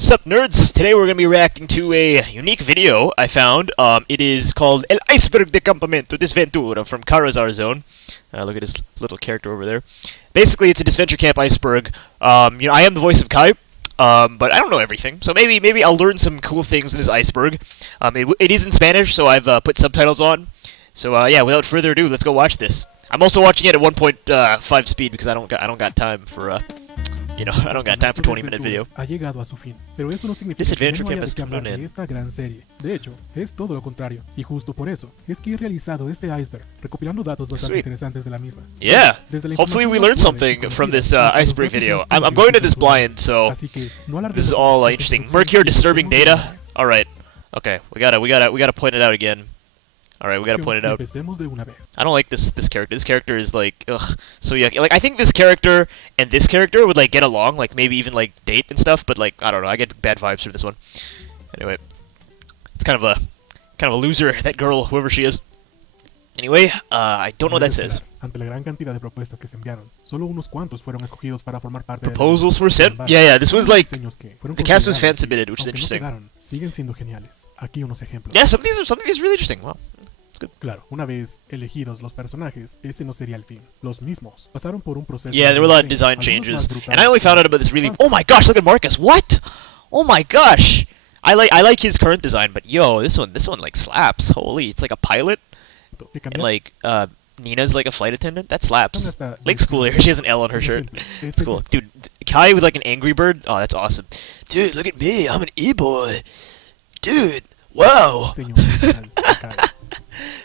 Sup nerds, today we're going to be reacting to a unique video I found. It is called El Iceberg de Campamento Disventure from Karazar Zone. Look at this little character over there. Basically, it's a Disventure Camp Iceberg. I am the voice of Kai, but I don't know everything. So maybe I'll learn some cool things in this Iceberg. It is in Spanish, so I've put subtitles on. So yeah, without further ado, let's go watch this. I'm also watching it at 1.5 speed because I don't got time for I don't got time for 20-minute video. Ha llegado a su fin, pero eso no significa Disventure que no haya Camp de qué hablar de esta gran serie. De hecho, es todo lo contrario, y justo por eso es que he realizado este Iceberg, recopilando datos bastante interesantes de la misma. Yeah, hopefully we learned something from this Iceberg video. I'm going to this blind, so this is all interesting. Mercure disturbing data. All right, okay, we gotta point it out again. Alright, we gotta point it out. I don't like this character. This character is like, ugh, so yucky. Like, I think this character and this character would, like, get along, like, maybe even, like, date and stuff, but, like, I don't know, I get bad vibes from this one. Anyway, it's kind of a loser, that girl, whoever she is. Anyway, I don't know what that says. Ante la gran cantidad de propuestas que se enviaron, solo unos cuantos fueron escogidos para formar parte de proposals were sent? Yeah, this was like, the cast was fan submitted, which is interesting. Siguen siendo geniales. Aquí unos ejemplos. Yeah, some of these are really interesting. Wow. Claro, una vez elegidos los personajes, ese no sería el fin. Los mismos pasaron por un proceso. Yeah, there were a lot of design changes, and I only found out about this really. Oh my gosh, look at Marcus! What? Oh my gosh! I like his current design, but yo, this one like slaps. Holy, it's like a pilot, and like Nina's like a flight attendant. That slaps. Link's cool here. She has an L on her shirt. It's cool, dude. Kai with like an Angry Bird. Oh, that's awesome. Dude, look at me. I'm an e-boy. Dude, wow.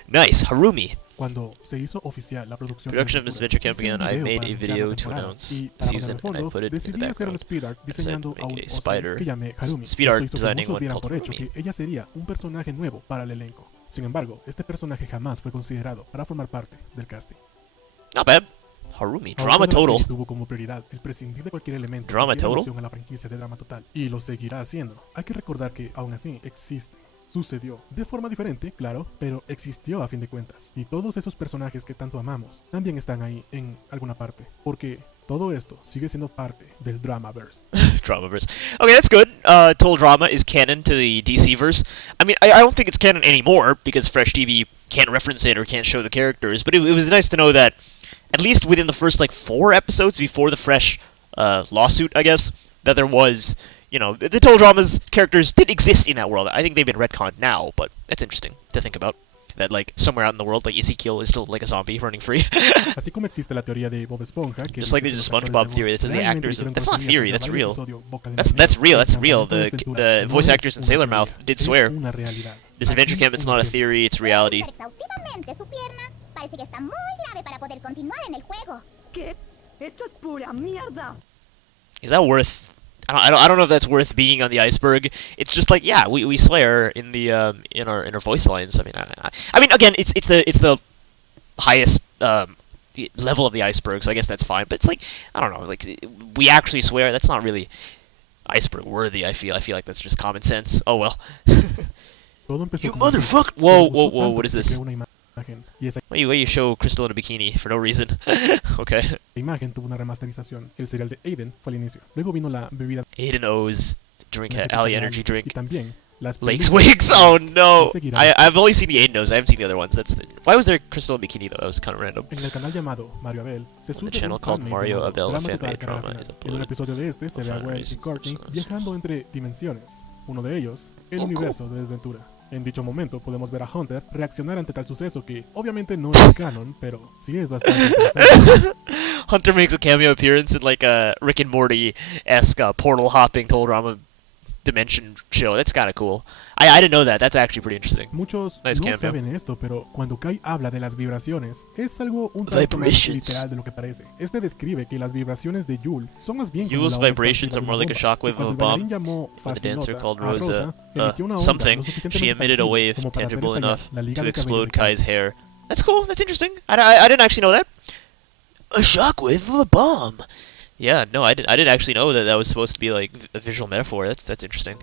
Nice, Harumi. Cuando se hizo oficial la production of Disventure Camp began, I made a video to announce the season and I put it in the background. I said, make a spider. Speed art designing one called Harumi. Ella sería un personaje nuevo para el elenco. Sin embargo, este personaje jamás fue considerado para formar parte del casting. Not bad. Harumi, drama total. Tuvo como prioridad el prescindir de cualquier elemento drama total a la franquicia de drama total y lo seguirá haciendo. Hay que recordar que aún así existe. Sucedió de forma diferente, claro, pero existió a fin de cuentas. Y todos esos personajes que tanto amamos también están ahí en alguna parte. Porque todo esto sigue siendo parte del Dramaverse. Dramaverse. Okay, that's good. Total Drama is canon to the DC-verse. I mean, I don't think it's canon anymore because Fresh TV can't reference it or can't show the characters. But it was nice to know that at least within the first, like, 4 episodes before the Fresh lawsuit, I guess, that there was... the Total Drama's characters did exist in that world. I think they've been retconned now, but that's interesting to think about. That, like, somewhere out in the world, like, Ezekiel is still, like, a zombie running free. Así como existe la teoría de Bob Esponja, just like there's a SpongeBob theory that says the actors... That's not theory, that's real. That's real. The voice actors in Sailor Mouth did swear. This Adventure Camp, it's not a theory, it's reality. Is that worth... I don't know if that's worth being on the Iceberg. It's just like, yeah, we swear in the in our voice lines. I mean again, it's the highest level of the Iceberg, so I guess that's fine. But it's like, I don't know, like, we actually swear. That's not really Iceberg worthy. I feel like that's just common sense. Oh well. You motherfucker! Whoa! What is this? Why you show Crystal in a bikini for no reason? Okay. La imagen tuvo una remasterización. El cereal de Aiden fue al inicio. Luego vino la bebida. Aiden owes drink Ali energy drink. Y también las Lake's Wigs. Oh no! I've only seen the Aiden knows. I haven't seen the other ones. Why was there Crystal in a bikini though? That was kind of random. En el canal llamado Mario Abel se sube the channel called Mario Abel, a fan-made drama is uploaded. En un episodio de este se ve a Gwen y Courtney viajando entre dimensiones. Uno de ellos, el universo de Desventura. En dicho momento podemos ver a Hunter reaccionar ante tal suceso que obviamente no es canon, pero sí es bastante interesante. Hunter makes a cameo appearance in like a Rick and Morty-esque portal hopping Total Drama dimension show. That's kind of cool. I didn't know that. That's actually pretty interesting. Muchos nice no cameo. Saben esto, pero cuando Kai habla de las vibraciones, es algo un tanto más literal de lo que parece. Este describe que las vibraciones de Yule son más bien Yule's vibrations are more like a shockwave of a bomb. When the dancer called Rosa something, she emitted a wave tangible enough to explode Kai's hair. That's cool. That's interesting. I didn't actually know that. A shockwave of a bomb. Yeah, no, I didn't actually know that was supposed to be like a visual metaphor. That's interesting.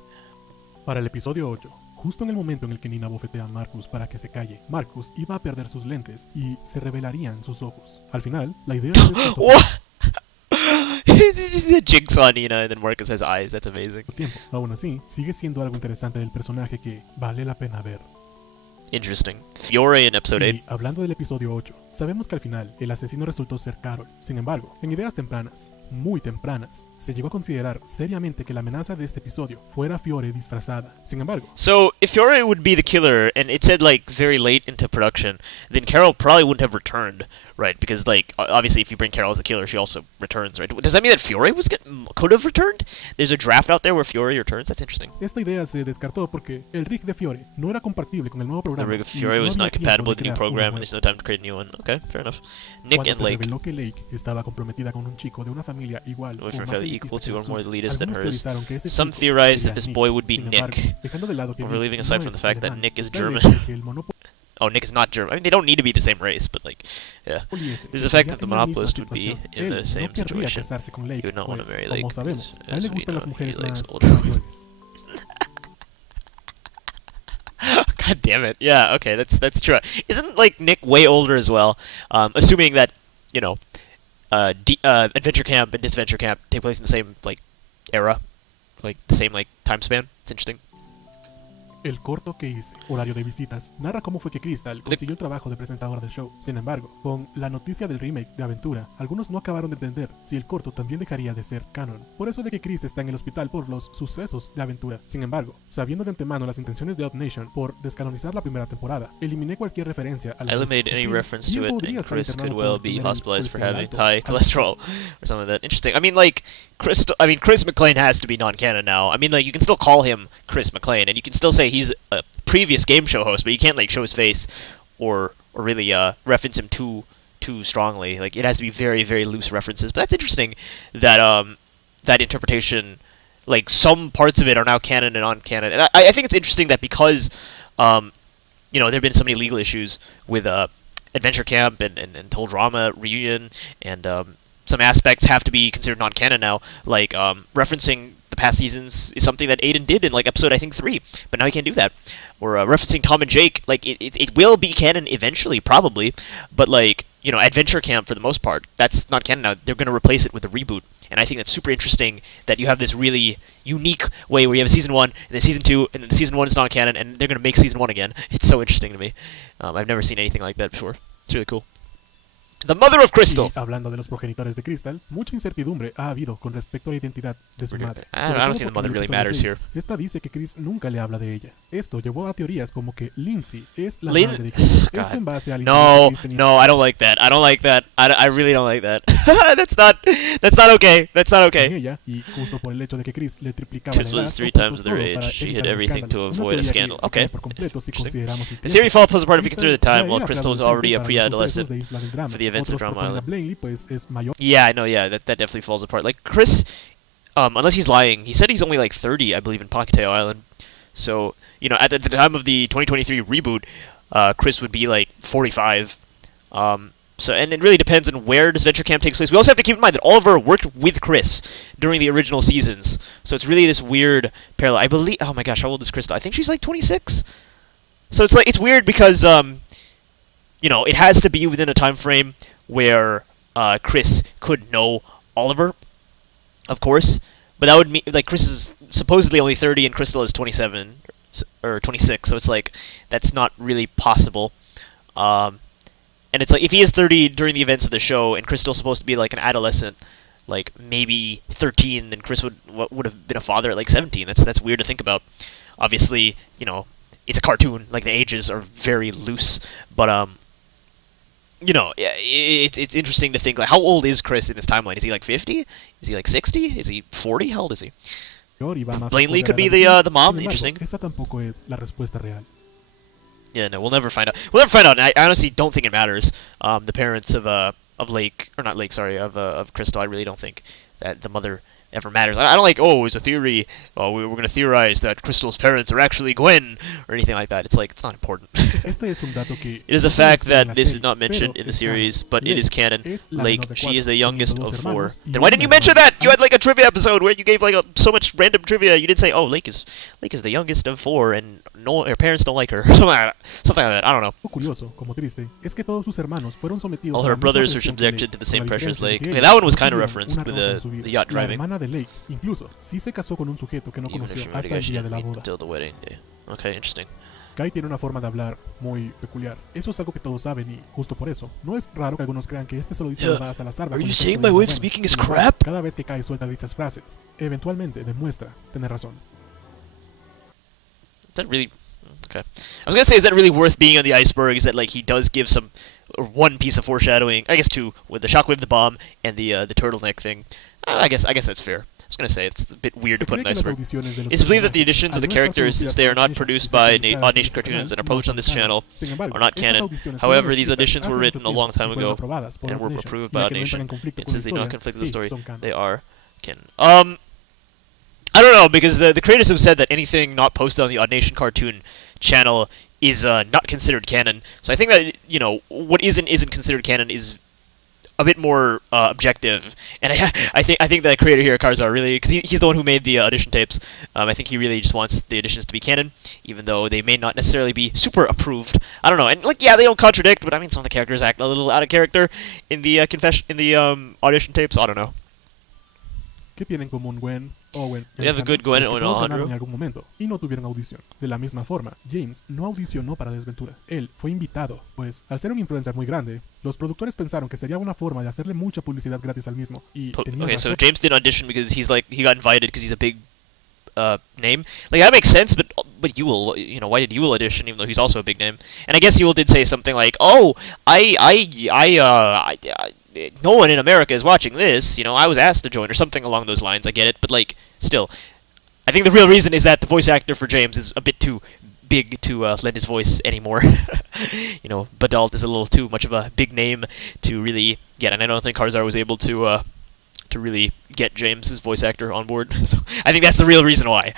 Para el episodio 8, justo en el momento en el que Nina bofetea a Marcus para que se calle, Marcus iba a perder sus lentes y se revelarían sus ojos. Al final, la idea de What? Jigsaw Nina, and then Marcus has eyes. That's amazing. tiempo. Aún así, sigue siendo algo interesante del personaje que vale la pena ver. Interesting. Fiore in episode 8. Y hablando del episodio 8, sabemos que al final el asesino resultó ser Carol. Sin embargo, en ideas tempranas, muy tempranas, se llegó a considerar seriamente que la amenaza de este episodio fuera Fiore disfrazada. Sin embargo, So, if Fiore would be the killer, and it said, like, very late into production, then Carol probably wouldn't have returned, right? Because, like, obviously if you bring Carol as the killer, she also returns, right? Does that mean that Fiore could have returned? There's a draft out there where Fiore returns? That's interesting. esta idea se descartó porque el rig de Fiore no era compatible con el nuevo The programa. rig of y Fiore no was había not tiempo compatible de with the new crear program, uno and there's nuevo. no time to create a new one. Okay, fair enough. Nick Cuando and se Lake. reveló que Lake estaba comprometida con un chico de una familia igual o With her más family elitista equal que to la or more suya, elitist than algunos hers. teorizaron que ese Some chico theorized sería that this Nick. boy would be Sin Nick. embargo, dejando de lado que We're Nick leaving aside no from the es fact that alemán, Nick is está el German. hecho de que el Oh, Nick is not German. I mean, they don't need to be the same race, but, like, yeah. monopoliese There's the fact estaría that the en la misma monopolist would be situación. in Él the same no querría situation. casarse con He Lake, would not want to pues, marry como Lake, sabemos, because, a él le as we gustan las know, he mujeres likes más older. mayores. God damn it. Yeah, okay, that's true. Isn't, like, Nick way older as well? Assuming that, you know, Adventure Camp and Disventure Camp take place in the same, like, era. Like, the same, like, time span. It's interesting. El corto que hice, Horario de Visitas, narra cómo fue que Crystal consiguió el trabajo de presentadora del show. Sin embargo, con la noticia del remake de Aventura, algunos no acabaron de entender si el corto también dejaría de ser canon. Por eso de que Chris está en el hospital por los sucesos de Aventura. Sin embargo, sabiendo de antemano las intenciones de Out Nation por descanonizar la primera temporada, eliminé cualquier referencia a la I eliminated any Chris reference to bien it, podría and estar Chris internado could well por be tener el hospitalized for colesterol having alto. high cholesterol or something like that. Interesting. I mean, like, Chris McClane has to be non-canon now. I mean, like, you can still call him Chris McClane, and you can still say he's a previous game show host, but you can't, like, show his face or really reference him too strongly. Like, it has to be very, very loose references. But that's interesting that that interpretation, like, some parts of it are now canon and non-canon. And I think it's interesting that because you know, there have been so many legal issues with Adventure Camp and Total Drama Reunion, and some aspects have to be considered non-canon now, like referencing the past seasons is something that Aiden did in, like, episode, I think, 3, but now he can't do that. Or referencing Tom and Jake, like, it will be canon eventually, probably, but, like, you know, Adventure Camp, for the most part, that's not canon now. They're going to replace it with a reboot, and I think that's super interesting that you have this really unique way where you have a season 1, and then season 2, and then the season 1 is non-canon, and they're going to make season 1 again. It's so interesting to me. I've never seen anything like that before. It's really cool. The Mother of Crystal. Y hablando de los progenitores de Crystal, mucha incertidumbre ha habido con respecto a la identidad de su madre. I Sobre don't todo think the porque mother en el really episodio matters 6, here. Esta dice que Chris nunca le habla de ella. Esto llevó a teorías como que Lindsay es la Lin- madre de Chris. God. Esto en base al No, interés que Chris tenía no, I don't like that. I don't like that. I really don't like that. that's not okay. That's not con okay. ella, y justo por el hecho de que Chris le triplicaba Chris la edad, was 3 ocultó times their todo age. para She evitar did un everything to escándalo. Una avoid a teoría que scandal. se Okay. cae por completo si Interesting. consideramos el The tiempo. theory falls apart if you Crystal consider the time ya while era Crystal was adolescente already a para los sucesos pre-adolescent de Isla del Drama. for the events of Otros Drama proponen a Island. Blaney, pues es mayor. Yeah, I know, yeah, that definitely falls apart. Like, Chris, unless he's lying, he said he's only, like, 30, I believe, in Pocateo Island. So, you know, at the time of the 2023 reboot, Chris would be, like, 45. So, and it really depends on where Disventure Camp takes place. We also have to keep in mind that Oliver worked with Chris during the original seasons. So it's really this weird parallel. I believe, oh my gosh, how old is Crystal? I think she's, like, 26? So it's, like, it's weird because, you know, it has to be within a time frame where Chris could know Oliver, of course, but that would mean, like, Chris is supposedly only 30 and Crystal is 27 or 26, so it's like that's not really possible. And it's like if he is 30 during the events of the show and Crystal's supposed to be like an adolescent, like maybe 13, then Chris would have been a father at like 17. That's weird to think about. Obviously, you know, it's a cartoon, like the ages are very loose, but you know, it's interesting to think, like, how old is Chris in this timeline? Is he like 50? Is he like 60? Is he 40? How old is he? Blaney could be the mom. Interesting. Esa tampoco es la respuesta real. Yeah, no, we'll never find out. We'll never find out. And I honestly don't think it matters. The parents of Lake, or not Lake, sorry, of Crystal. I really don't think that the mother ever matters. I don't like, oh, it's a theory. Oh, we're going to theorize that Crystal's parents are actually Gwen or anything like that. It's like, it's not important. Este es un dato que It is a no fact está en that la this serie, is not mentioned pero in the es series, canon. but it is canon. es la Lake, menor de she cuatro, is the teniendo youngest dos of hermanos 4. y Then why una didn't you hermana. mention that? You had like a trivia episode where you gave like so much random trivia. You didn't say, oh, Lake is the youngest of 4, and no, her parents don't like her. Something like that. Something like that. I don't know. Lo curioso, como triste, es que todos sus hermanos fueron sometidos All a her la misma brothers are presión que subjected Lake, to the con same la pressure as diferencia de Lake. que Okay, ella that one was no kind of tuvieron referenced una with cosa en su vida. the yacht La driving. hermana de Lake, incluso, sí se casó con un sujeto que no Even if conoció she already hasta el she día didn't de la meet boda. until the wedding day. Okay, interesting. Kai tiene una forma de hablar muy peculiar. Eso es algo que todos saben y, justo por eso, no es raro que algunos crean que este solo dice verdades al azar. Are bajo you el saying efecto de my la wife's novela. speaking is Sin embargo, crap? cada vez que Kai suelta dichas frases, eventualmente demuestra tener razón. Is that really... Okay. I was gonna say, is that really worth being on the iceberg? Is that like he does give some... or one piece of foreshadowing, I guess 2, with the shockwave, the bomb, and the turtleneck thing. I guess that's fair. I was gonna say, it's a bit weird to Se put cree an que las iceberg. audiciones de los It's believed that the personajes, editions of the algunas characters, since they are not producidas produced por by Disney y Audition publicadas cartoons en and are este published on canal, this no son channel, canon. Sin embargo, are not estas canon. audiciones fueron However, these escritas auditions hace were mucho written a long tiempo time y fueron ago aprobadas por and were Audition, approved y by ya que no entran Audition. en conflicto And con la since they don't historia, conflict with the sí, story, son canon. they are canon. I don't know, because the creators have said that anything not posted on the Audition cartoon channel is not considered canon. So I think that, you know, what isn't considered canon is a bit more objective, and I think the creator here, Karzar, really, because he's the one who made the audition tapes. I think he really just wants the auditions to be canon, even though they may not necessarily be super approved. I don't know, and like, yeah, they don't contradict, but I mean, some of the characters act a little out of character in the audition tapes. I don't know. ¿Qué tienen en común Gwen, Owen y We have a Alejandro? good Gwen Es que and todos Alejandro. ganaron en algún momento y no tuvieron audición. De la misma forma, James no audicionó para Desventura. Él fue invitado, pues al ser un influencer muy grande, los productores pensaron que sería una forma de hacerle mucha publicidad gratis al mismo y tenían Okay, so razón. James didn't audition because he got invited because he's a big name. Like, that makes sense, but Ewell, you know, why did Ewell audition even though he's also a big name? And I guess Ewell did say something like, "Oh, no one in America is watching this. You know, I was asked to join," or something along those lines. I get it, but like, still, I think the real reason is that the voice actor for James is a bit too big to lend his voice anymore. You know, Badalt is a little too much of a big name to really get, and I don't think Karzar was able to really get James's voice actor on board. So I think that's the real reason why.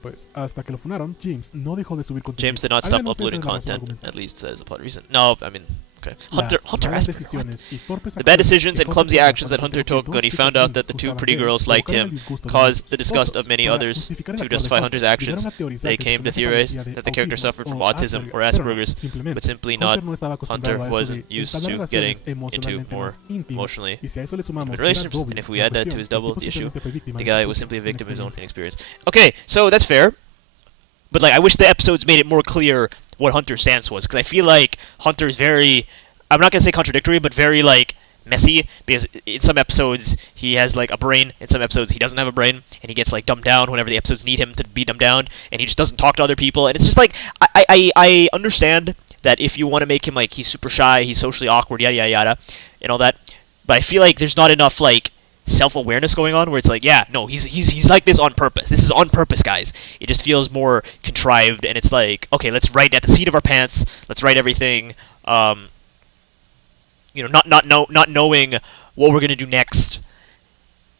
Pues hasta que lo funaron, James no dejó de subir contenido. James did not Al stop menos esa uploading es la razón content, argumental. at least as a plot reason. No, I mean, okay. Hunter Las malas Iceberg. decisiones y torpes The bad acciones decisions que and clumsy Hunter actions that tomó Hunter cuando took when he dos found chicas out that the lindas two gustaban pretty de él, girls liked provocaron el him disgusto de caused muchos. the disgust of Otros, many para others justificar el to actuar de justify Hunter's actions. llegaron a teorizar They que el came to personaje theorize padecía de that the character autismo suffered from o autism Asperger, or pero no, Asperger's, simplemente, but simply Hunter not. no estaba Hunter acostumbrado a eso wasn't de used entablar to relaciones getting into emocionalmente more más íntimas, emotionally y si a eso le sumamos intimate que era relationships, doble and if we la add that to cuestión, his el double tipo the issue, simplemente fue víctima the de su guy was propia simply a victim of his own inexperiencia. inexperience. Okay, so that's fair. But like, I wish the episodes made it more clear what Hunter's stance was, because I feel like Hunter's very, I'm not gonna say contradictory, but very like messy, because in some episodes he has like a brain, in some episodes he doesn't have a brain, and he gets like dumbed down whenever the episodes need him to be dumbed down, and he just doesn't talk to other people, and it's just like, I understand that if you want to make him like, he's super shy, he's socially awkward, yada yada yada, and all that, but I feel like there's not enough like self-awareness going on where it's like, yeah, no, he's like this on purpose. This is on purpose, guys. It just feels more contrived, and it's like, okay, let's write at the seat of our pants. Let's write everything. You know, not knowing what we're gonna do next,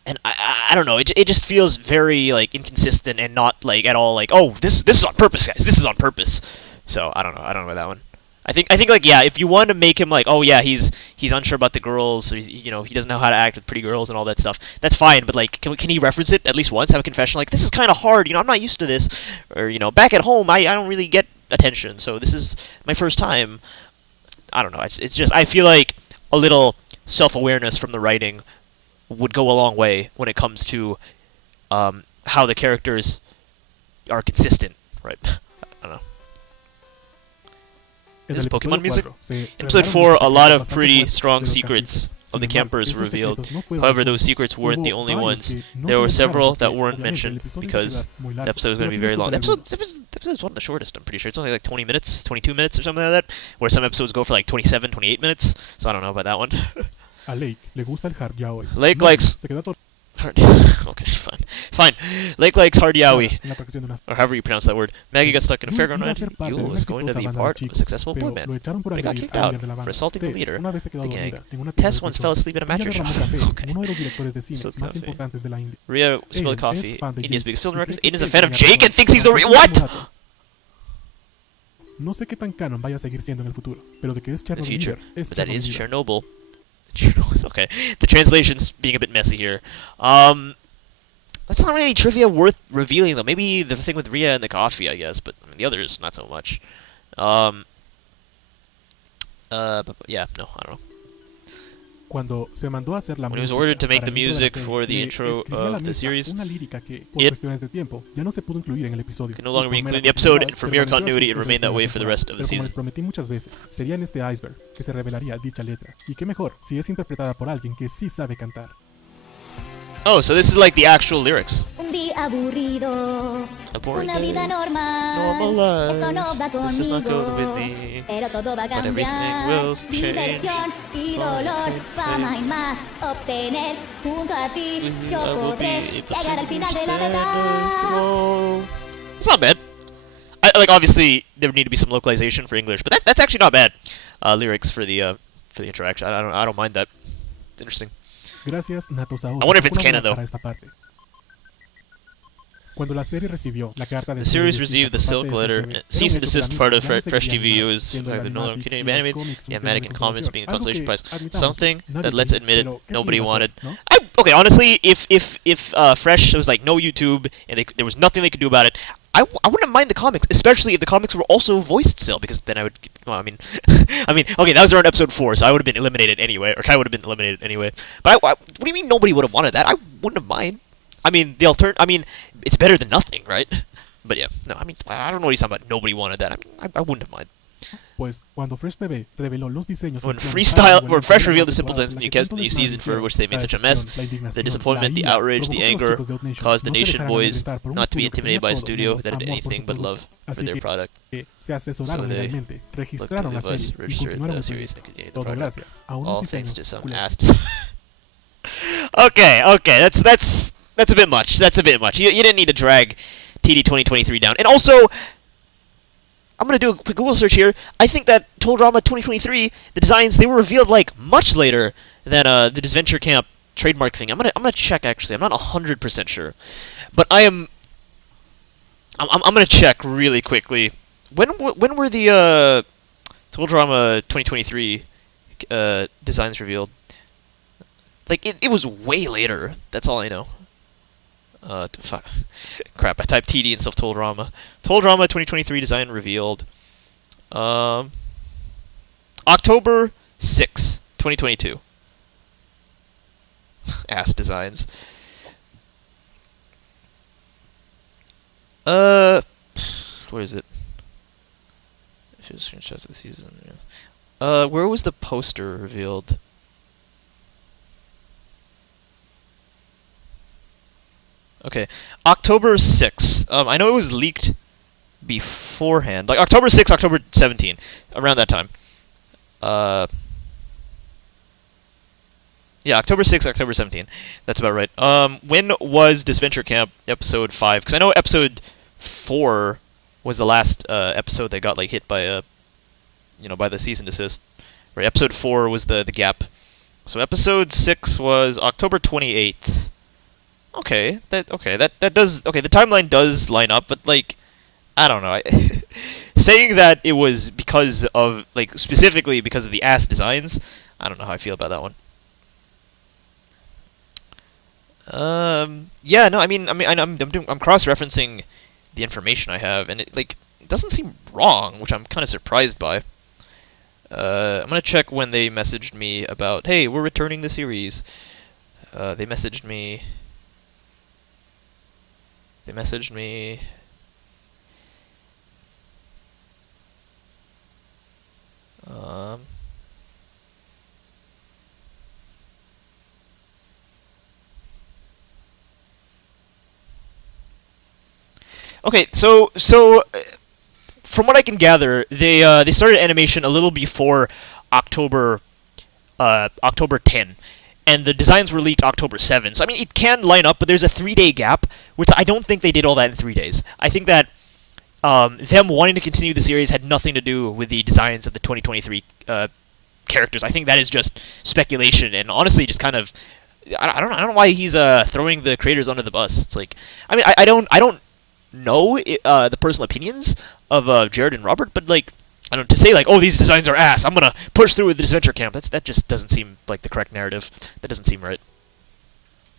and I don't know. It just feels very like inconsistent and not like at all like, oh, this is on purpose, guys. This is on purpose. So I don't know about that one. I think like, yeah, if you want to make him like, oh yeah, he's unsure about the girls, so you know, he doesn't know how to act with pretty girls and all that stuff, that's fine, but like, can he reference it at least once, have a confession like, this is kind of hard, you know, I'm not used to this, or, you know, back at home I don't really get attention, so this is my first time. I don't know, it's just, I feel like a little self-awareness from the writing would go a long way when it comes to how the characters are consistent, right? I don't know. This is Pokemon music? In episode 4, a lot of pretty strong secrets of the campers were revealed. However, those secrets weren't the only ones. There were several that weren't mentioned because the episode was going to be very long. The episode's one of the shortest, I'm pretty sure. It's only like 20 minutes, 22 minutes or something like that, where some episodes go for like 27, 28 minutes, so I don't know about that one. A Lake le gusta el hard yaoi. Lake likes... Se queda Hard. Okay, fine. Fine. Lake Lake's Hard Yowie. en la atracción de una... Or however you pronounce that word. Maggie got stuck in a Yul fairground iba a ride. ser parte de Yul una was going to exitosa be banda de part of a chicos, successful pero boy lo band. echaron por But he got agredir kicked al out líder de la for banda. assaulting the Tess, leader una vez se quedó of the gang. dormida en una tienda Tess de once colchón. fell asleep in a Ella mattress derramó shop. café Okay. en uno de los directores de cine Spilled más coffee. importantes de la India. Rhea spilled Él coffee. es fan de India's Jake biggest film y records. cree que India's a él fan of tenía Jake razón. and thinks he's the Aunque What? es un mulato. No sé qué tan canon vaya a seguir siendo en el futuro, pero de que es The Chernobyl future. líder, es But that is Chernobyl líder. Chernobyl. Okay. The translation's being a bit messy here. That's not really trivia worth revealing, though. Maybe the thing with Rhea and the coffee, I guess, but I mean, the others, not so much. But yeah, no, I don't know. Cuando se mandó a hacer la When he was música ordered to make para the el intro de la music serie, for the le intro escribió a la of the misma series, una lírica que, por it cuestiones de tiempo, ya no se pudo incluir en el episodio. can no Y longer por be mera included in the episode, continuidad, and for mere permaneció continuity, así it el remained resto that de way la for the temporada. rest of the Pero como les season. prometí muchas veces, sería en este Iceberg que se revelaría dicha letra. Y qué mejor si es interpretada por alguien que sí sabe cantar. Oh, so this is like the actual lyrics. Un día aburrido, A boring una vida day, normal. normal Esto no va life. This does not go with conmigo, me. pero todo va a But everything cambiar. will change. Diversión y dolor, fama y más. Obtener junto a ti, I yo will podré be able llegar to al final de la stand verdad. tall. It's not bad. Like obviously there would need to be some localization for English, but that's actually not bad. Lyrics for the interaction. I don't mind that. It's interesting. Gracias, Nato Saosa, I wonder if por it's canon, colaborar though. para esta parte. Cuando la serie recibió la carta de The series received the silk letter, cease and desist part of Fresh TV was the no longer continuing animated, the American Comics being a consolation prize, something that let's admit it nobody wanted. Okay, honestly, if Fresh was like no YouTube and there was nothing they could do about it, I wouldn't mind the comics, especially if the comics were also voiced still, because then I would. Well, I mean, okay, that was around episode 4, so I would have been eliminated anyway, or Kai would have been eliminated anyway. But what do you mean nobody would have wanted that? I wouldn't have mind. I mean, it's better than nothing, right? But yeah, no, I mean, I don't know what he's talking about. Nobody wanted that. I wouldn't have mind. Pues cuando Fresh TV reveló los diseños When en Fresh revealed the simple plans of the new season for which they made such a mess, the disappointment, the outrage, the anger caused the Nation boys not to be intimidated by a studio that had anything but love for their product. se asesoraron So they legalmente, Looked registraron la to us, serie y registered continuaron the el series, proyecto. and continued the Todo product. gracias a unos All thanks diseños to some culeros. ass design. Okay, that's a bit much. That's a bit much. You didn't need to drag TD 2023 down. And also, I'm gonna do a quick Google search here. I think that Total Drama 2023, the designs, they were revealed like much later than the Disventure Camp trademark thing. I'm gonna check actually. I'm not 100% sure, but I'm gonna check really quickly. When were the Total Drama 2023 designs revealed? Like it was way later. That's all I know. Fuck. Crap, I typed TD instead of Total Drama. Total Drama 2023 design revealed. October 6, 2022. Ass designs. Where is it? Screenshots of the season. Yeah. Where was the poster revealed? Okay, October 6. I know it was leaked beforehand, like October 6, October 17, around that time. Yeah, October 6, October 17. That's about right. When was Disventure Camp episode 5? Because I know episode 4 was the last episode that got like hit by a, by the cease and desist. Right, episode 4 was the gap. So episode 6 was October 28th. Okay, that does the timeline does line up, but like I don't know. Saying that it was because of like specifically because of the ass designs, I don't know how I feel about that one. Yeah, no, I'm cross-referencing the information I have, and it doesn't seem wrong, which I'm kind of surprised by. I'm gonna check when they messaged me about, hey, we're returning the series. They messaged me. Okay, so from what I can gather, they started animation a little before October 10, and the designs were leaked October 7th. So I mean, it can line up, but there's a 3-day gap, which I don't think they did all that in 3 days. I think that them wanting to continue the series had nothing to do with the designs of the 2023 characters. I think that is just speculation, and honestly, just kind of, I don't know why he's throwing the creators under the bus. It's like, I mean, I don't know the personal opinions of Jared and Robert, but like, I don't, to say like, oh, these designs are ass, I'm gonna push through with the Disventure camp. that just doesn't seem like the correct narrative. That doesn't seem right.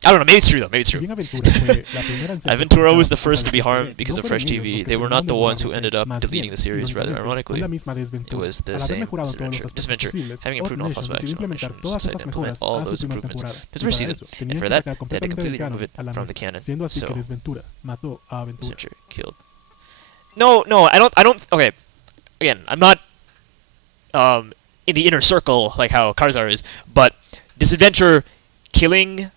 I don't know, maybe it's true though, maybe it's true. Aventura was the first to be harmed because of Fresh TV. They were not the ones who ended up deleting the series, rather ironically. It was the same Disventure, having improved all possible action animations to implement all those improvements this first season, and for that, they had to completely remove it from the canon. So, Disventure killed. No, I don't, okay, again, I'm not in the inner circle like how Karzar is, but Disventure killing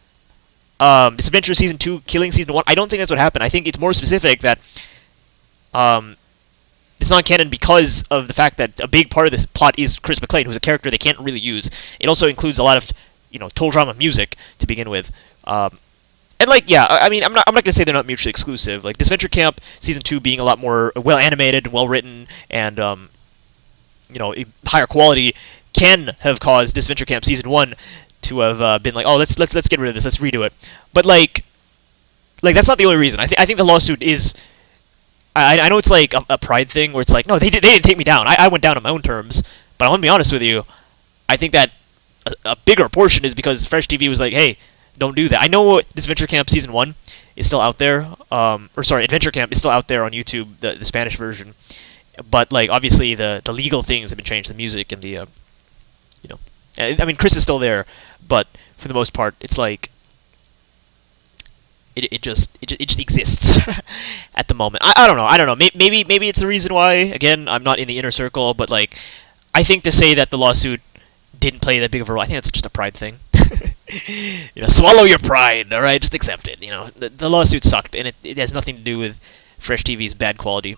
Disventure Season 2 killing Season 1, I don't think that's what happened. I think it's more specific that it's not canon because of the fact that a big part of this plot is Chris McClane, who's a character they can't really use. It also includes a lot of, Total Drama music to begin with. And like, yeah, I mean, I'm not gonna say they're not mutually exclusive. Like Disventure Camp Season 2 being a lot more well animated, well written, and higher quality can have caused Disventure Camp Season 1 to have been like, oh, let's get rid of this, let's redo it. But like that's not the only reason. I think the lawsuit is, I know it's like a pride thing where it's like, no, they didn't take me down. I went down on my own terms. But I want to be honest with you, I think that a bigger portion is because Fresh TV was like, hey, don't do that. I know Disventure Camp Season 1 is still out there, Adventure Camp is still out there on YouTube, the Spanish version. But like obviously the legal things have been changed, the music and the I mean, Chris is still there, but for the most part, it's like it just exists at the moment. I don't know. Maybe it's the reason why. Again, I'm not in the inner circle, but like, I think to say that the lawsuit didn't play that big of a role, I think that's just a pride thing. Swallow your pride. All right, just accept it. The lawsuit sucked, and it has nothing to do with Fresh TV's bad quality.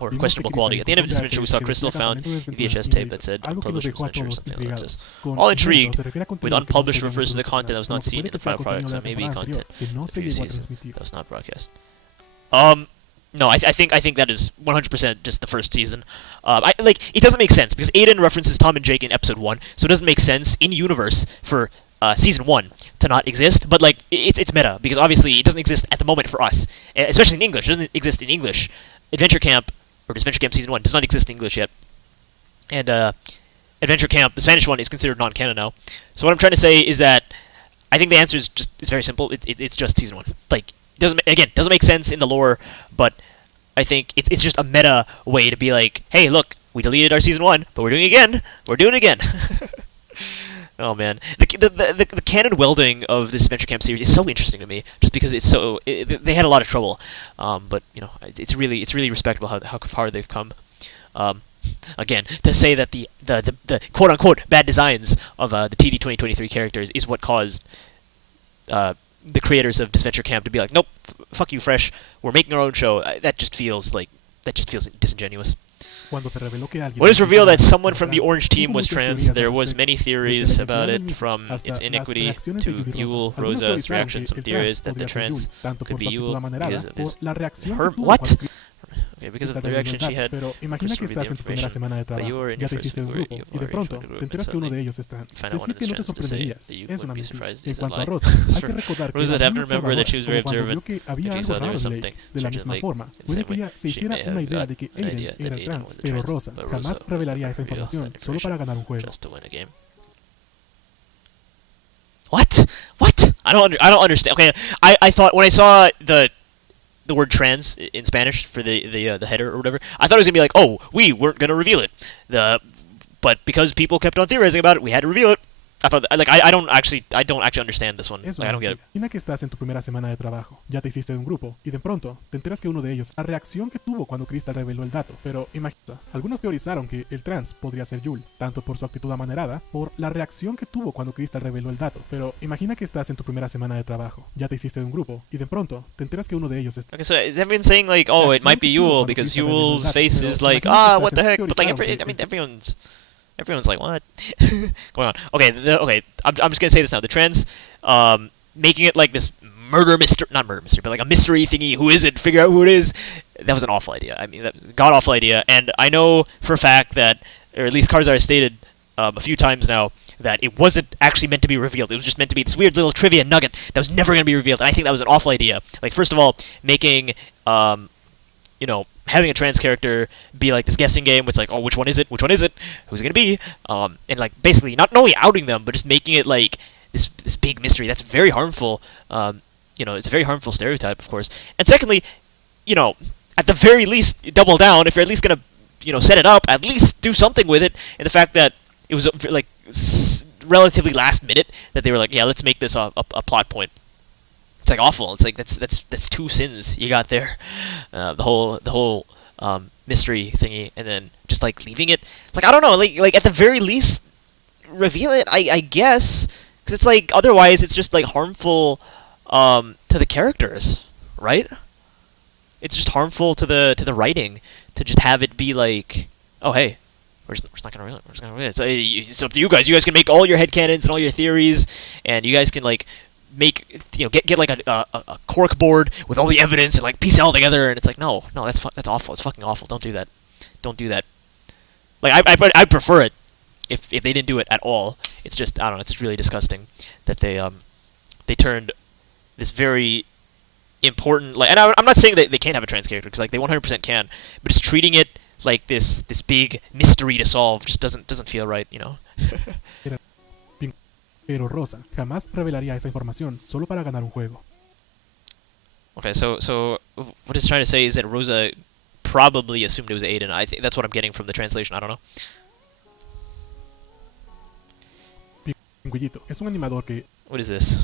Or questionable quality. At the end of Disventure, we saw Crystal found a VHS tape that said unpublished Disventure or something like this. All intrigued, with unpublished refers to the content that was not seen in the final product, so maybe content in the previous season that was not broadcast. No, I think that is 100% just the first season. It doesn't make sense because Aiden references Tom and Jake in episode 1, so it doesn't make sense in universe for Season 1 to not exist, but like it's meta because obviously it doesn't exist at the moment for us, especially in English. It doesn't exist in English. Adventure Camp, or Disventure Camp Season 1, does not exist in English yet. And Adventure Camp, the Spanish one, is considered non-canon now. So what I'm trying to say is that I think the answer is very simple. It's just Season 1. Like, doesn't make sense in the lore, but I think it's just a meta way to be like, hey, look, we deleted our Season 1, but we're doing it again. We're doing it again. Oh man, the canon welding of this Adventure Camp series is so interesting to me, just because it's so they had a lot of trouble, but it's really respectable how far they've come. Again, to say that the quote unquote bad designs of the TD 2023 characters is what caused the creators of Disventure Camp to be like, nope, fuck you, Fresh, we're making our own show. That just feels disingenuous. When it was revealed that someone from the Orange team was trans, there was many theories about it, from its iniquity to Yule Rosa's reaction. Some theories that the trans could be Yule because of her what? Okay, because of the reaction she had, Chris revealed the information, but you were in your first group, you were in your group, and suddenly find out one of the trans to say that you wouldn't be surprised is a lie. Rosa would have to remember that she was very observant, if she saw there was something strange and late, in the same way, she may have got an idea that Aiden was the trans, but Rosa would reveal that information just to win a game. What? I don't understand. Okay, I thought when I saw the word trans in Spanish for the header or whatever, I thought it was gonna be like, oh, we weren't gonna reveal it. But because people kept on theorizing about it, we had to reveal it. I thought, like, I don't actually understand this one. Like, I don't get it. Imagina que estás en tu primera semana de trabajo, ya te hiciste de un grupo, y de pronto te enteras que uno de ellos, la reacción que tuvo cuando Crystal reveló el dato. Pero imagina, algunos teorizaron que el trans podría ser Yul, tanto por su actitud amanerada, por la reacción que tuvo cuando Crystal reveló el dato. Pero imagina que estás en tu primera semana de trabajo, ya te hiciste de un grupo, y de pronto te enteras que uno de ellos Okay, so is everyone saying like, oh, it might be Yule because Yule's face is like, what the heck? But like, everyone's Everyone's like, what? Going on. Okay, okay. I'm just gonna say this now. The trans, making it like this murder mystery, not murder mystery, but like a mystery thingy. Who is it? Figure out who it is. That was an awful idea. I mean, that god awful idea. And I know for a fact that, or at least Karzar has stated a few times now, that it wasn't actually meant to be revealed. It was just meant to be this weird little trivia nugget that was never going to be revealed. And I think that was an awful idea. Like, first of all, making, having a trans character be like this guessing game, it's like, oh, which one is it? Which one is it? Who's it going to be? And like basically not only outing them, but just making it like this big mystery. That's very harmful. It's a very harmful stereotype, of course. And secondly, at the very least, double down. If you're at least going to, set it up, at least do something with it. And the fact that it was like relatively last minute that they were like, yeah, let's make this a plot point. It's like awful. It's like that's two sins you got there, the whole mystery thingy, and then just like leaving it. Like, I don't know, like at the very least, reveal it. I guess, because it's like otherwise it's just like harmful to the characters, right? It's just harmful to the writing to just have it be like, oh hey, we're just not gonna reveal it. We're just gonna reveal it. It's up to you guys. You guys can make all your headcanons and all your theories, and you guys can like make get like a cork board with all the evidence and like piece it all together. And it's like no, that's awful. It's fucking awful. Don't do that. Don't do that. Like I prefer it if they didn't do it at all. It's just, I don't know. It's just really disgusting that they turned this very important, like, and I'm not saying that they can't have a trans character, because like they 100% can, but just treating it like this big mystery to solve just doesn't feel right, Pero Rosa jamás revelaría esa información solo para ganar un juego. Okay, so what it's trying to say is that Rosa probably assumed it was Aiden. I think that's what I'm getting from the translation. I don't know. Pingüillito es un animador que What is this?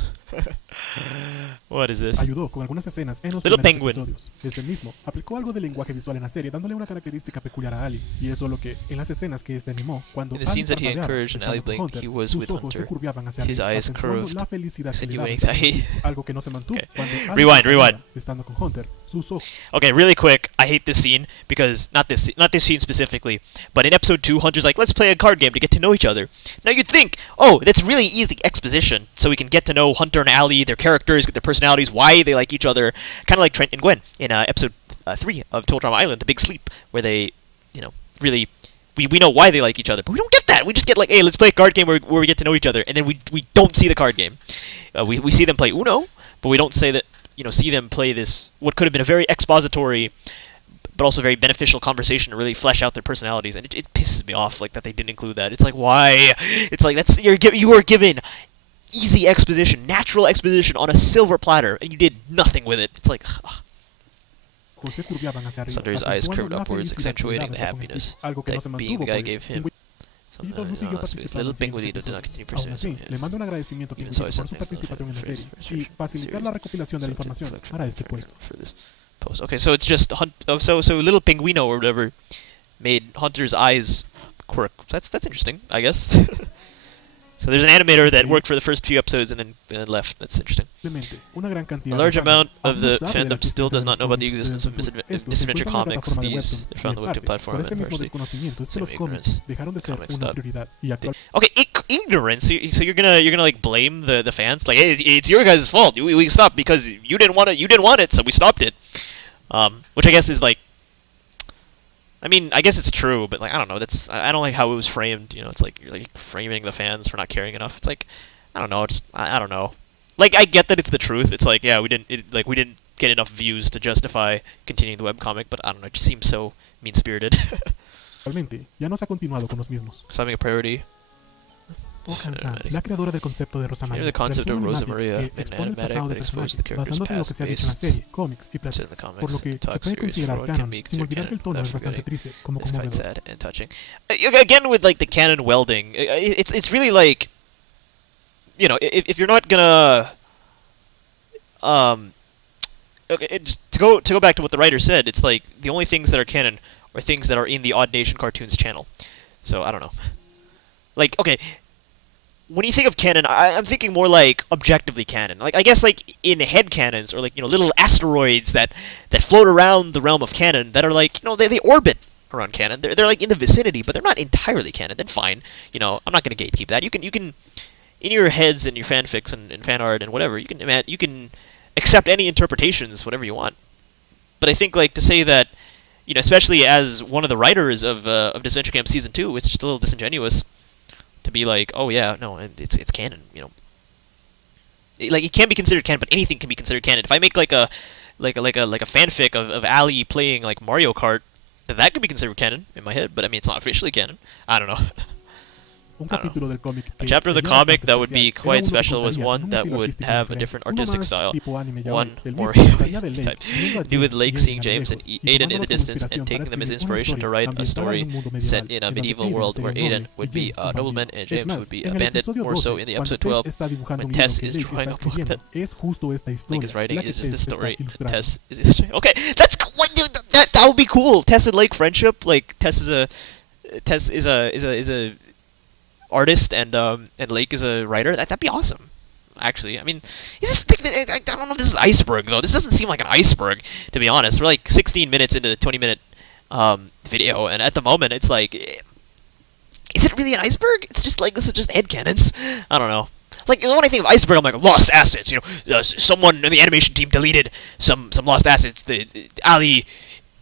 What is this? ayudó con algunas escenas en los Little primeros Penguin. episodios. Este mismo aplicó algo de lenguaje visual en la serie, dándole una característica peculiar a Ali, y eso lo que en las escenas que este animó, cuando In the Ali scenes that he parpadeaba, encouraged and estando Ali con blinked, Hunter, he was sus with ojos se Hunter. curvaban hacia His arriba, eyes acentuando curved, la felicidad que le daba insinuating that he... algo que no se mantuvo Okay. cuando Ali Rewind, parpadeaba, rewind. estando con Hunter, sus ojos. Okay, really quick, I hate this scene because not this scene specifically, but in episode 2, Hunter's like, let's play a card game to get to know each other. Now you'd think, oh, that's really easy exposition, so we can get to know Hunter and Allie, their characters, get their personalities, why they like each other, kind of like Trent and Gwen in episode 3 of Total Drama Island, The Big Sleep, where they, really, we know why they like each other, but we don't get that. We just get like, hey, let's play a card game where we get to know each other, and then we don't see the card game. We see them play Uno, but we don't say that. See them play this, what could have been a very expository, but also very beneficial conversation to really flesh out their personalities, and it pisses me off, like, that they didn't include that. It's like, why? It's like, you were given easy exposition, natural exposition on a silver platter, and you did nothing with it. It's like, ugh. Sunder's eyes curved upwards, accentuating the happiness that being the guy gave him. Little Penguinito did not continue Aún pursuing así, le mando un agradecimiento a Even Pingüito so, por su participación en la serie y facilitar la recopilación de la información para este puesto. for this post. Okay, so it's just so Little Penguino or whatever made Hunter's eyes quirk. That's interesting, I guess. So there's an animator that worked for the first few episodes and then left. That's interesting. A large amount of the fandom still does not know about the existence of Disventure comics. These they're found on the webtoon platform and same ignorance. Comics dot. Okay, ignorance. So you're gonna like blame the fans? Like, hey, it's your guys' fault. We stopped because you didn't want it, so we stopped it. Which I guess is like, I mean, I guess it's true, but like, I don't know. I don't like how it was framed. It's like you're like framing the fans for not caring enough. It's like, I don't know. I don't know. Like, I get that it's the truth. It's like, yeah, we didn't get enough views to justify continuing the webcomic, but I don't know. It just seems so mean-spirited. Realmente, ya no se ha continuado con los mismos. So having a priority. Okan-san, la creadora del concepto de Rosa Maria, The concept of Rosa Maria, que an expone el pasado animatic del that exposed the personaje, character's basándose en lo que past se ha dicho en la based serie, cómics y in the pláticas, por lo comics, que se talks, puede series, considerar what can canon, be sin olvidar que el tono without es bastante forgetting triste, como it's quite conmovedor. sad and touching. Again, with like the canon welding, it's really like, if you're not gonna, to go back to what the writer said, it's like the only things that are canon are things that are in the Odd Nation Cartoons channel. So I don't know. Like, okay, when you think of canon, I'm thinking more like objectively canon. Like, I guess like in head canons or like little asteroids that float around the realm of canon that are like they orbit around canon. They're like in the vicinity, but they're not entirely canon. Then fine, you know, I'm not gonna gatekeep that. You can in your heads and your fanfics and fan art and whatever, you can accept any interpretations, whatever you want. But I think like to say that, you know, especially as one of the writers of Disventure Camp Season 2, it's just a little disingenuous to be like, oh yeah, no, it's canon, you know. Like it can't be considered canon, but anything can be considered canon. If I make like a fanfic of Ali playing like Mario Kart, then that could be considered canon in my head. But I mean, it's not officially canon. I don't know. A chapter of the comic that would be quite special was one that would have a different artistic style. One more type. Do with Lake seeing James and Aiden in the distance and taking them as inspiration to write a story set in a medieval world where Aiden would be a nobleman and James would be a bandit. More so in the episode 12 when Tess is drawing a book that Link is writing is just the story and Tess is illustrating. Okay, that's that would be cool. Tess and Lake friendship. Like Tess is a artist and Lake is a writer. That'd be awesome. Actually, I mean, I don't know if this is Iceberg though. This doesn't seem like an iceberg, to be honest. We're like 16 minutes into the 20-minute video, and at the moment it's like, is it really an iceberg? It's just like this is just headcanons. I don't know. Like when I think of iceberg, I'm like lost assets. You know, someone in the animation team deleted some lost assets. The Ali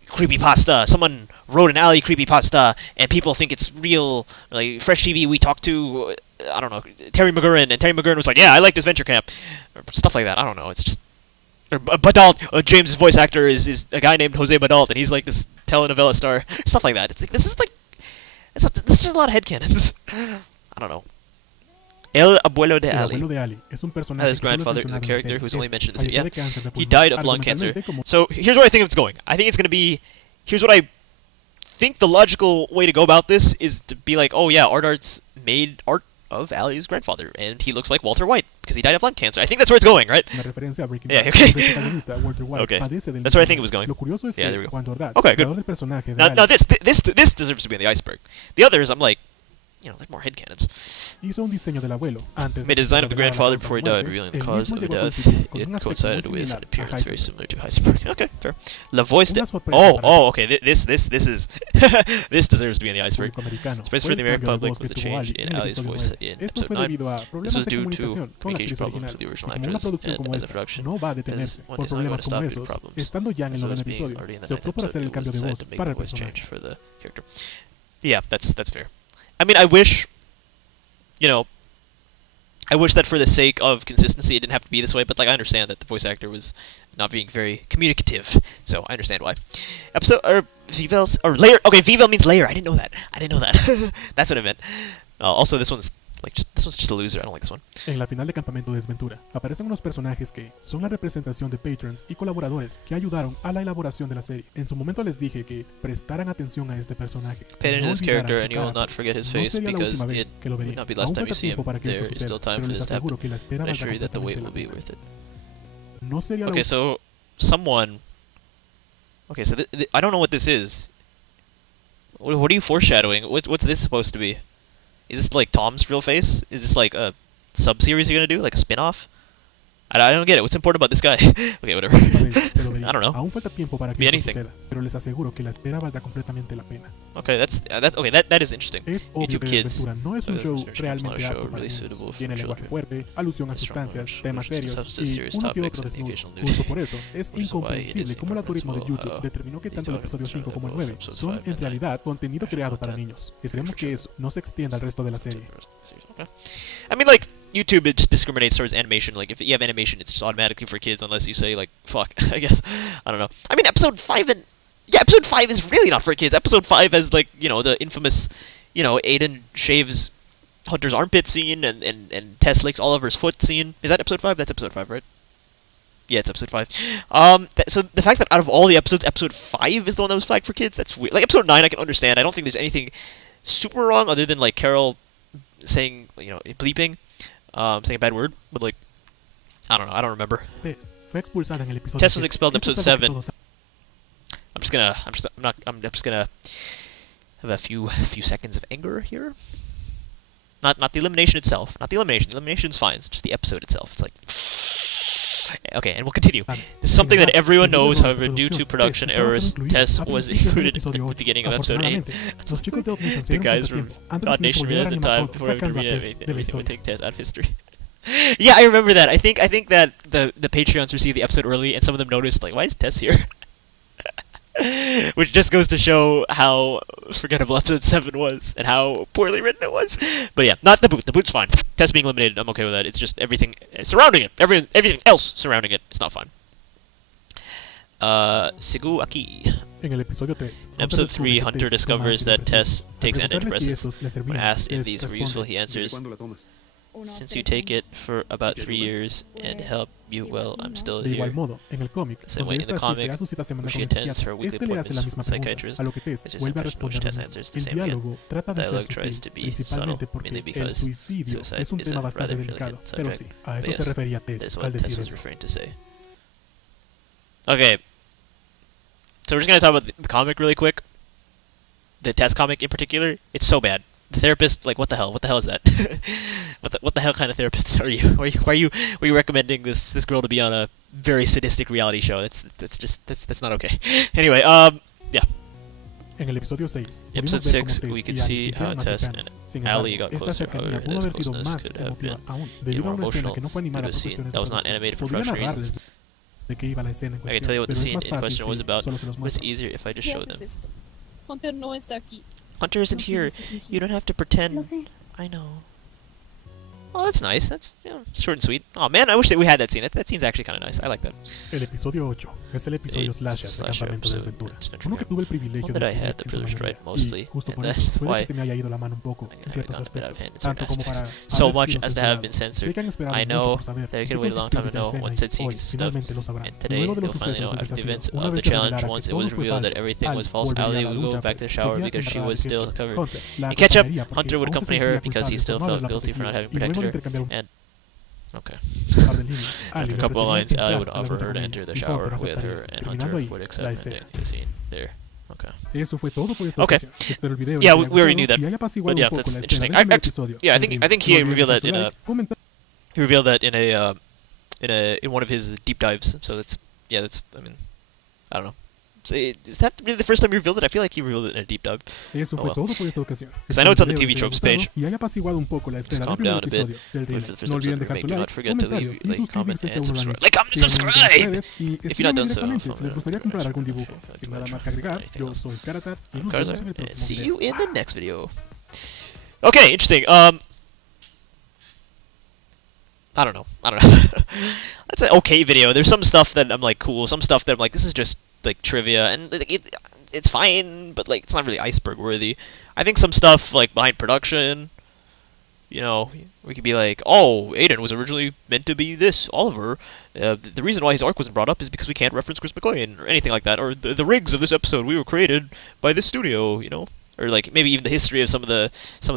creepypasta. Someone wrote an Ali creepypasta, and people think it's real. Like Fresh TV, we talked to, I don't know, Terry McGurran, and Terry McGurran was like, yeah, I like Disventure Camp, or stuff like that. I don't know. It's just, or Badalt, James' voice actor is a guy named Jose Badalt, and he's like this telenovela star, stuff like that. It's like this is just a lot of headcanons. I don't know. El Abuelo de Ali. His grandfather is a character who's only mentioned in this. Yeah, he died of lung cancer. So here's where I think it's going. I think it's going to be. Here's what I think the logical way to go about this is to be like, oh yeah, Art's made art of Ali's grandfather, and he looks like Walter White because he died of lung cancer. I think that's where it's going, right? Yeah, okay. Okay, that's where I think it was going. Yeah, there we go. Okay, good. Now this deserves to be in the iceberg. The others, I'm like, you know, like more headcanons. Made a design of the grandfather before he died, revealing the cause of death. It coincided with an appearance very similar to Iceberg. Okay, fair. La voice de... Oh, okay. This is this deserves to be in the iceberg. Surprise for the American public was the change in Ali's voice in episode 9. This was due to communication problems with the original actress, and as a production, as one is not going to stop due to problems. As well as being already in the 9th episode, it was decided to make the voice change for the character. Yeah, that's fair. I mean, I wish, you know, I wish that for the sake of consistency it didn't have to be this way, but like I understand that the voice actor was not being very communicative, so I understand why. Episode, or Vivel's, or layer, okay, Vivel means layer, I didn't know that. That's what I meant. Also, this one's just a loser, I don't like this one. En la final de Campamento de Desventura, aparecen unos personajes que son la representación de patrons y colaboradores que ayudaron a la elaboración de la serie. En su momento les dije que prestaran atención a este personaje. Pay attention to this character and you will not forget his face because it will not be the last time you see him. There is still time for this to happen. I assure you that the wait will be worth it. Okay, so someone... Okay, so I don't know what this is. What are you foreshadowing? What's this supposed to be? Is this like Tom's real face? Is this like a sub-series you're gonna do? Like a spin-off? I don't get it. What's important about this guy? Okay, whatever. I don't know. Be anything. Okay, that is interesting. YouTube Kids. No es un show realmente apto para niños. Tiene lenguaje fuerte, alusión a sustancias, temas serios y uno que otro desnudo. Justo por eso, es incomprensible cómo el algoritmo de YouTube determinó que tanto el episodio 5 como el 9 son en realidad contenido creado para niños. Esperemos que eso no se extienda al resto de la serie. I mean, like, YouTube, it just discriminates towards animation. Like, if you have animation, it's just automatically for kids unless you say, like, fuck, I guess. I don't know. I mean, episode 5 episode 5 is really not for kids. Episode 5 has, like, you know, the infamous, you know, Aiden shaves Hunter's armpit scene and Tess licks Oliver's foot scene. Is that episode 5? That's episode 5, right? Yeah, it's episode 5. So the fact that out of all the episodes, episode 5 is the one that was flagged for kids, that's weird. Like, episode 9 I can understand. I don't think there's anything super wrong other than, like, Carol saying, you know, bleeping. Saying a bad word, but like, I don't know, I don't remember. Tess was expelled in episode 7. I'm just gonna have a few seconds of anger here. Not the elimination itself. Not the elimination. The elimination's fine. It's just the episode itself. It's like, Okay, and we'll continue. This is something that everyone knows, however, due to production errors, Tess was included at the beginning of episode 8. The guys were not nation realized the time before everything would take Tess out of history. Yeah, I remember that. I think that the Patreons received the episode early, and some of them noticed, like, why is Tess here? Which just goes to show how forgettable episode 7 was, and how poorly written it was. But yeah, not the boot. The boot's fine. Tess being eliminated, I'm okay with that. It's just everything surrounding it. Everything else surrounding it. It's not fun. Sigu Aki. En el episodio 3, In episode 3, Hunter discovers that Tess takes antidepressants. When asked if these were useful, he answers, "Since you take it for about 3 years and help you well, I'm still De igual here." modo, en el cómic, Same donde way in the esta comic, asiste a su cita semanal where she con el attends her psiquiatra, weekly este le hace la appointments misma with pregunta, psychiatrist, a lo que Tess there's this vuelve a impression which responder Tess lo answers mismo. the El same again. diálogo trata de ser Dialogue tries sutil, to be principalmente subtle, porque mainly el because suicidio suicide es un is a tema bastante rather delicado, delicate pero subject. sí, a But eso se yes, refería that's Tess what al Tess decir was eso. referring to say. Okay, so we're just gonna talk about the comic really quick. The Tess comic in particular, it's so bad. The therapist, like, what the hell? What the hell is that? what the hell kind of therapist are you? Why are you recommending this girl to be on a very sadistic reality show? That's not okay. Anyway, yeah. En el episodio 6, Episode pudimos ver cómo 6, Tess we y can Alice see se hicieron how más Tess cercanas. and Sin embargo, Allie got esta closer. cercanía However, pudo this haber sido closeness más could have emotiva been aún, even debido a more una escena emotional que no fue due animada to a por scene cuestiones that was de not producción. animated for Podría production narrarles reasons. de qué iba la escena en I can tell you cuestión, what the pero es scene más in fácil question was si about, solo se los but it's muestro. easier if I just ¿Qué show haces them. esto? Hunter no está aquí. Hunter isn't No here. tienes que fingir. You don't have to Lo pretend. sé. I know. Oh, that's nice. That's, you know, short and sweet. Oh man, I wish that we had that scene. That scene's actually kind of nice. I like that. El episodio 8 es el episodio slasher de Campamento de Desventura, uno que tuve el privilegio One de that I escribir had the en su privilege to mayoría, write mostly, y justo and por that's eso puede why que se me haya ido la mano un poco I en got ciertos a bit out of aspectos, hand in certain tanto como para aspects. So haber much sido as to have censurado. been Sé censored. que han esperado I mucho know por saber that you qué can wait a long time to consistente know escena what y said hoy secret stuff. finalmente lo sabrán. And today, Luego de los you'll finally sucesos know del after the desafío, events una of the vez se challenge, revelara once que it was todo fue revealed that falso, everything was Al false, volvería a Allie la would go lucha, back to the pues, shower seguía because she enterrada was de still Hunter. covered. Hunter la In catch up, acompañaría porque Hunter would aún se accompany sentía her because he culpable still por no felt haberla guilty for not protegido, having y luego protected de her. intercambiar un And okay. par de líneas, After Ali a le couple of ofrecería lines, Allie entrar would a la offer lucha her to con enter the ella, y shower Hunter with her, aceptaría, and terminando Hunter ahí would la accept and escena. end the scene there. Okay. Eso fue todo por esta Okay. ocasión. Espero el video Yeah, les haya we already gustado knew that. y haya apaciguado But yeah, un poco that's la espera interesting. del primer I- episodio yeah, I del think remake. he No olviden revealed dejar that su in like, comentar He revealed that in one of his deep dives. So that's, yeah, that's, I mean, I don't know. Is that really the first time he revealed it? I feel like he revealed it in a deep dive. Eso Oh, fue well. todo por esta ocasión. Because I know it's on the Espero TV les haya Tropes gustado page. y haya apaciguado un poco la Just espera del calm primer down a bit. episodio del Wait for remake. the first No episode olviden of the dejar remake. su Do not like, forget to comentario leave, y like, comment, suscribirse si and aún no lo han subscribe. hecho. Like, comment, and Síganos en nuestras subscribe! redes y If you're not escríbanme done so, directamente si les gustaría comprar algún dibujo. I'll Sin do nada it. más que agregar, Anything yo else? soy Karazar y I'm nos vemos Karzar, en el and próximo see video. you in the next video. Okay, interesting. I don't know. That's an okay video. There's some stuff that I'm like, cool. Some stuff that I'm like, this is just like trivia, and it's fine, but like it's not really Iceberg worthy. I think some stuff like behind production, you know, we could be like, oh, Aiden was originally meant to be this Oliver. The reason why his arc wasn't brought up is because we can't reference Chris McLean or anything like that. Or the rigs of this episode we were created by this studio, you know, or like maybe even the history of some of the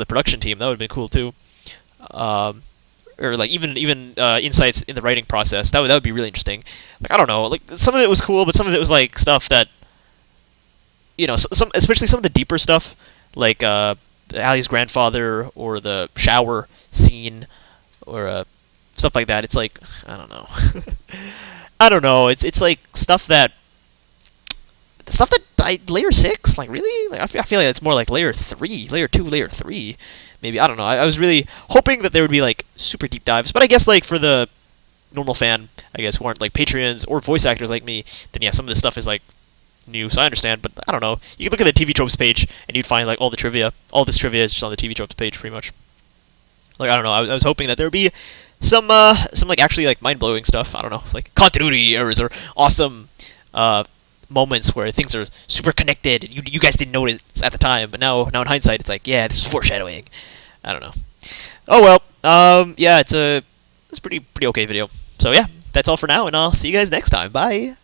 production team. That would have been cool too. Or like even insights in the writing process. That would be really interesting. Like, I don't know, like some of it was cool, but some of it was like stuff that, you know, some especially some of the deeper stuff, like Allie's grandfather or the shower scene, or stuff like that. It's like, I don't know. I don't know. It's like stuff that layer 6, like really, like I feel like it's more like layer 3, layer 2, layer 3. Maybe, I don't know. I was really hoping that there would be like super deep dives, but I guess like for the normal fan, I guess, who aren't like Patreons or voice actors like me, then yeah, some of this stuff is like new, so I understand. But I don't know. You can look at the TV Tropes page and you'd find like all the trivia. All this trivia is just on the TV Tropes page, pretty much. Like, I don't know. I was hoping that there would be some like actually like mind blowing stuff. I don't know, like continuity errors or awesome moments where things are super connected and you guys didn't notice at the time, but now in hindsight it's like, yeah, this is foreshadowing. I don't know. Oh well. Yeah, it's pretty okay video. So yeah, that's all for now, and I'll see you guys next time. Bye.